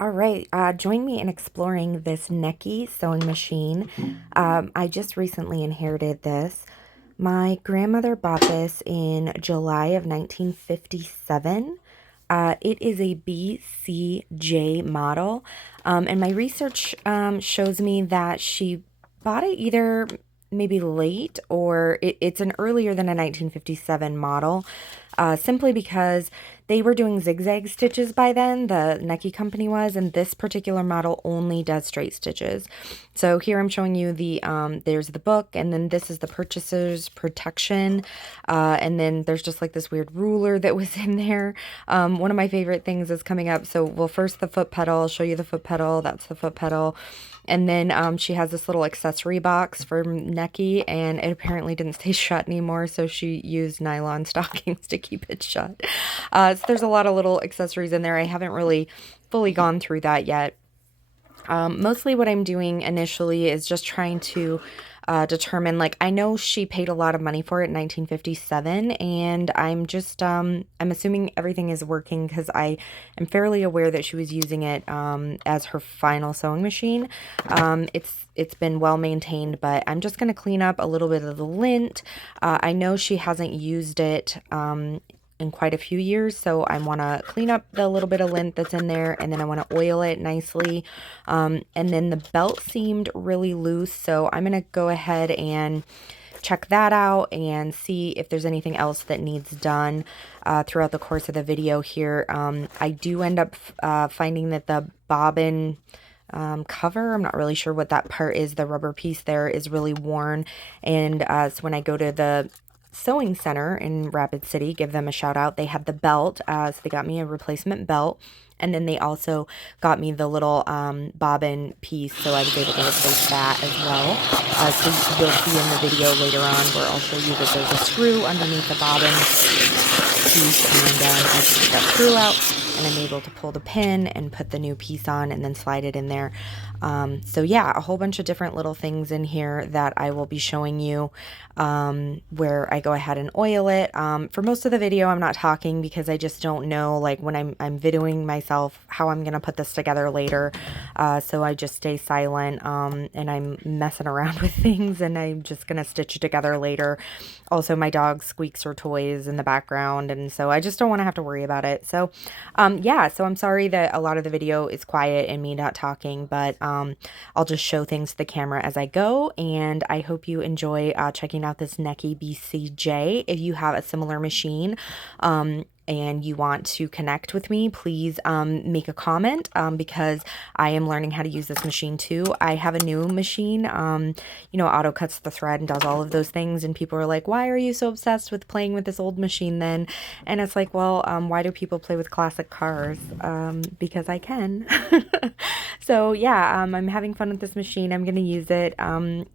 All right, join me in exploring this Necchi sewing machine. I just recently inherited this. My grandmother bought this in July of 1957. It is a BCJ model, and my research shows me that she bought it either maybe late or it's an earlier than a 1957 model, simply because they were doing zigzag stitches by then, the Necchi company was, and this particular model only does straight stitches. So here I'm showing you there's the book, and then this is the purchaser's protection, and then there's just like this weird ruler that was in there. One of my favorite things is coming up. So, well, first the foot pedal, I'll show you the foot pedal, that's the foot pedal. And then she has this little accessory box for Necchi, and it apparently didn't stay shut anymore, so she used nylon stockings to keep it shut. So there's a lot of little accessories in there. I haven't really fully gone through that yet. Mostly what I'm doing initially is just trying to determine, like, I know she paid a lot of money for it in 1957, and I'm assuming everything is working because I am fairly aware that she was using it as her final sewing machine. It's been well maintained, but I'm just going to clean up a little bit of the lint. I know she hasn't used it in quite a few years, so I want to clean up the little bit of lint that's in there, and then I want to oil it nicely. And then the belt seemed really loose, so I'm going to go ahead and check that out and see if there's anything else that needs done throughout the course of the video here. I do end up finding that the bobbin cover, I'm not really sure what that part is, the rubber piece there is really worn, and so when I go to the sewing center in Rapid City, give them a shout out, they had the belt, so they got me a replacement belt, and then they also got me the little bobbin piece, so I was able to replace that as well. So you'll see in the video later on where I'll show you that there's a screw underneath the bobbin piece, and I just get that screw out, and I'm able to pull the pin and put the new piece on and then slide it in there. So yeah, a whole bunch of different little things in here that I will be showing you where I go ahead and oil it. For most of the video, I'm not talking because I just don't know, like, when I'm videoing myself, how I'm going to put this together later. So I just stay silent, and I'm messing around with things, and I'm just going to stitch it together later. Also, my dog squeaks her toys in the background, and so I just don't want to have to worry about it. So, yeah, so I'm sorry that a lot of the video is quiet and me not talking, but I'll just show things to the camera as I go, and I hope you enjoy checking out this Necchi BCJ. If you have a similar machine, and you want to connect with me, please make a comment, because I am learning how to use this machine too. I have a new machine, auto cuts the thread and does all of those things, and people are like, why are you so obsessed with playing with this old machine then? And it's like, well, why do people play with classic cars? Because I can. So yeah, I'm having fun with this machine. I'm going to use it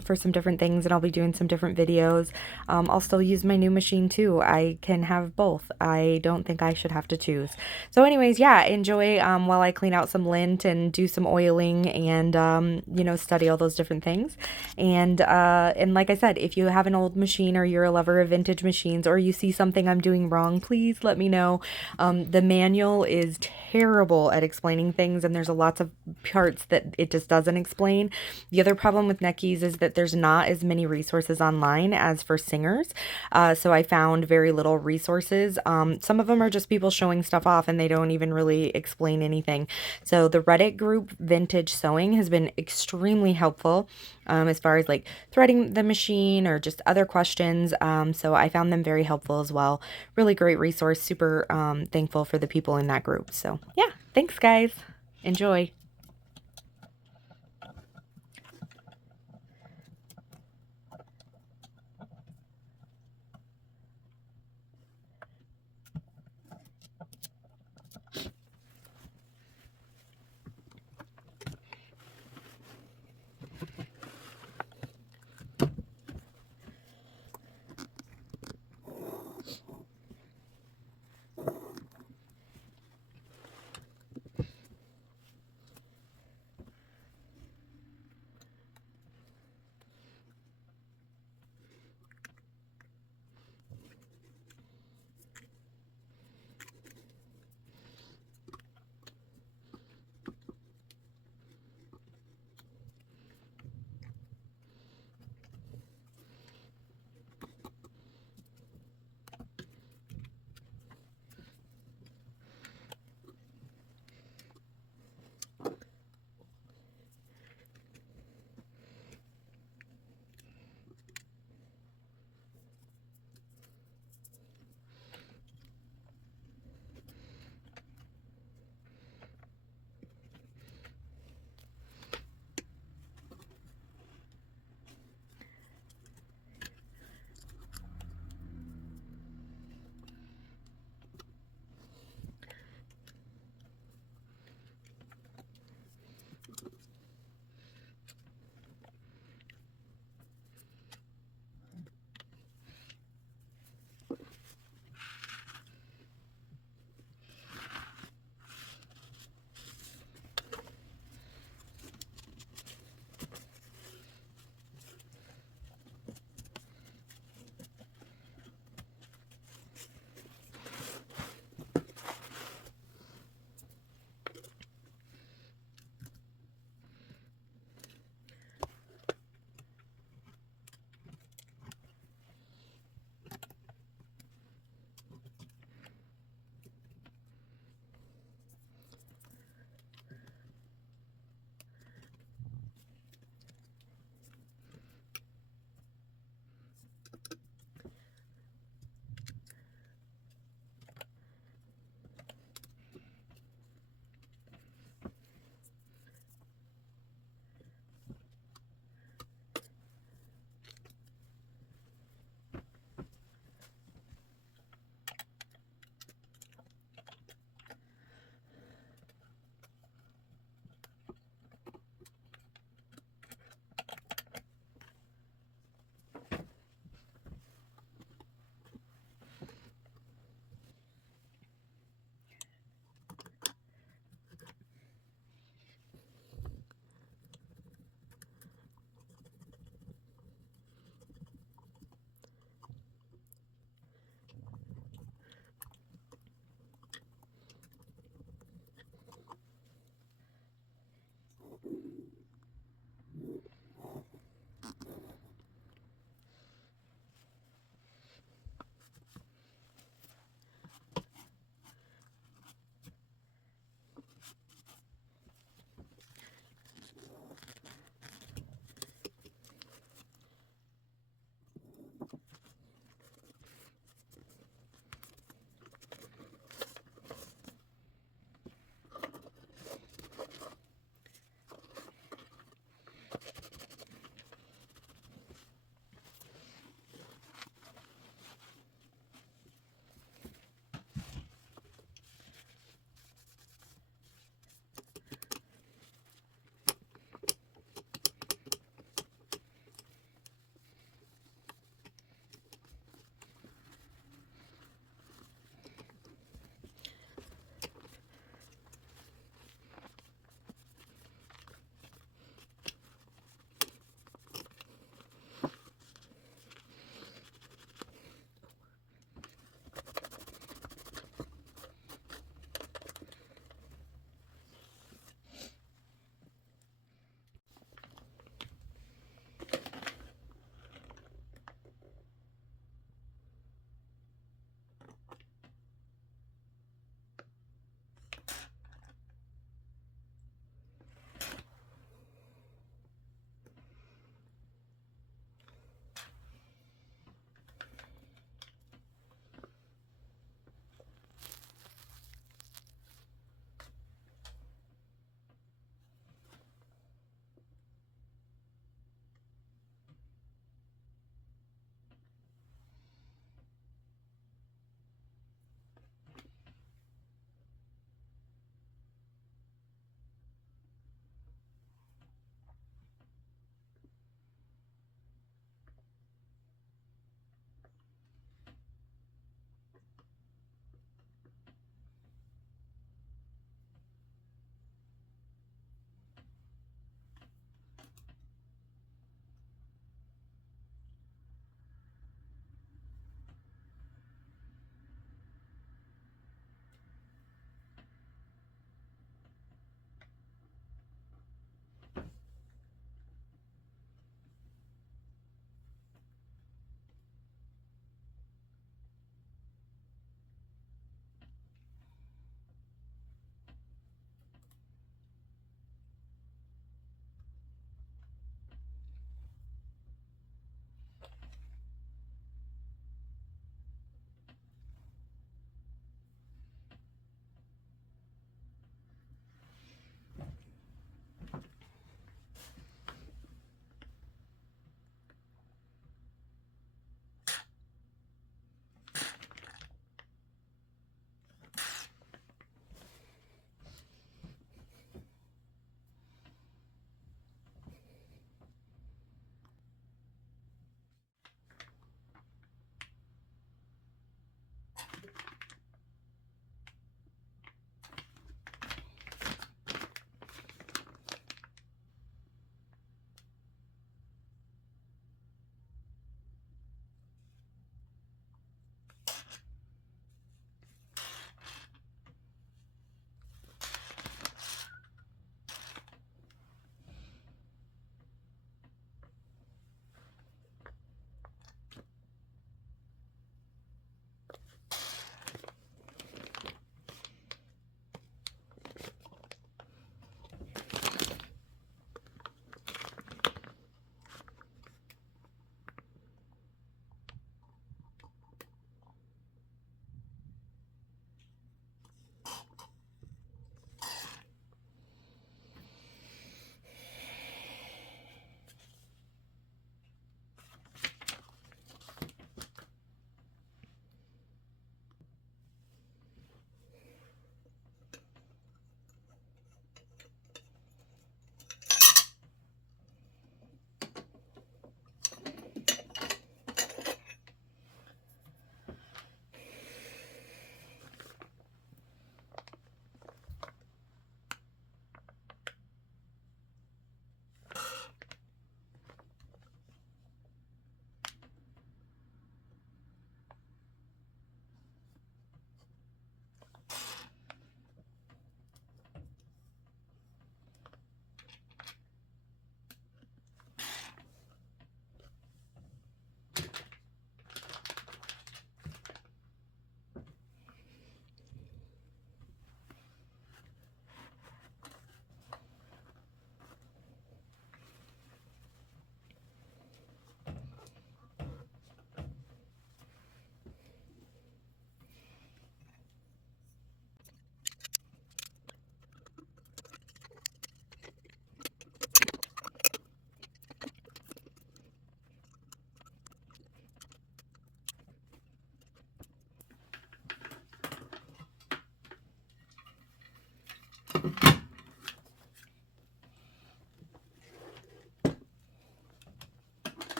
for some different things, and I'll be doing some different videos. I'll still use my new machine too. I can have both. I don't think I should have to choose. So anyways, yeah, enjoy while I clean out some lint and do some oiling and, study all those different things. And like I said, if you have an old machine or you're a lover of vintage machines, or you see something I'm doing wrong, please let me know. The manual is terrible at explaining things, and there's lots of parts that it just doesn't explain. The other problem with Necchis is that there's not as many resources online as for singers. So I found very little resources. Some of them are just people showing stuff off, and they don't even really explain anything. So the Reddit group Vintage Sewing has been extremely helpful as far as like threading the machine or just other questions. So I found them very helpful as well. Really great resource. Super thankful for the people in that group. So yeah, thanks guys. Enjoy.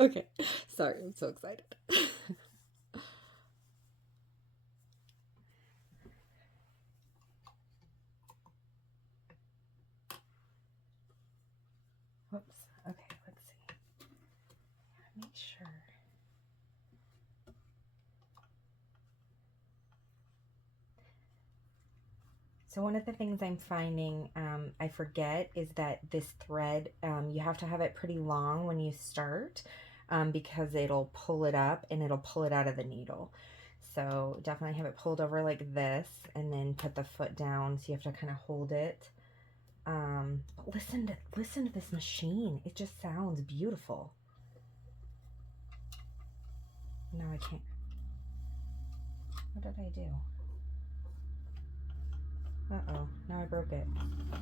Okay, sorry, I'm so excited. Whoops. Okay, let's see. Make sure. So one of the things I'm finding I forget is that this thread, you have to have it pretty long when you start because it'll pull it up and it'll pull it out of the needle. So definitely have it pulled over like this and then put the foot down. So you have to kind of hold it. But listen to this machine. It just sounds beautiful. No, I can't. What did I do? Uh-oh, now I broke it.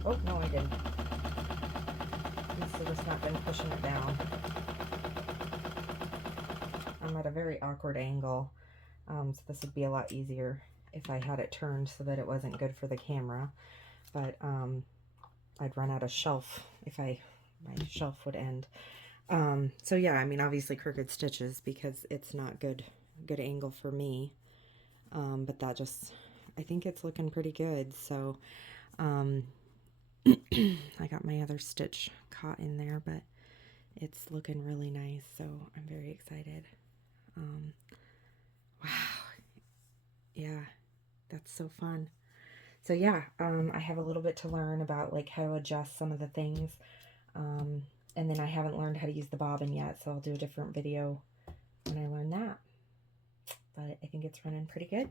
Oh, no, I didn't. Must have just not been pushing it down. I'm at a very awkward angle, so this would be a lot easier if I had it turned so that it wasn't good for the camera. But I'd run out of shelf if my shelf would end. So yeah, I mean, obviously crooked stitches because it's not good angle for me. But that just, I think it's looking pretty good. So I got my other stitch caught in there, but it's looking really nice. So I'm very excited. Wow. Yeah, that's so fun. So yeah, I have a little bit to learn about like how to adjust some of the things. And then I haven't learned how to use the bobbin yet, so I'll do a different video when I learn that. But I think it's running pretty good.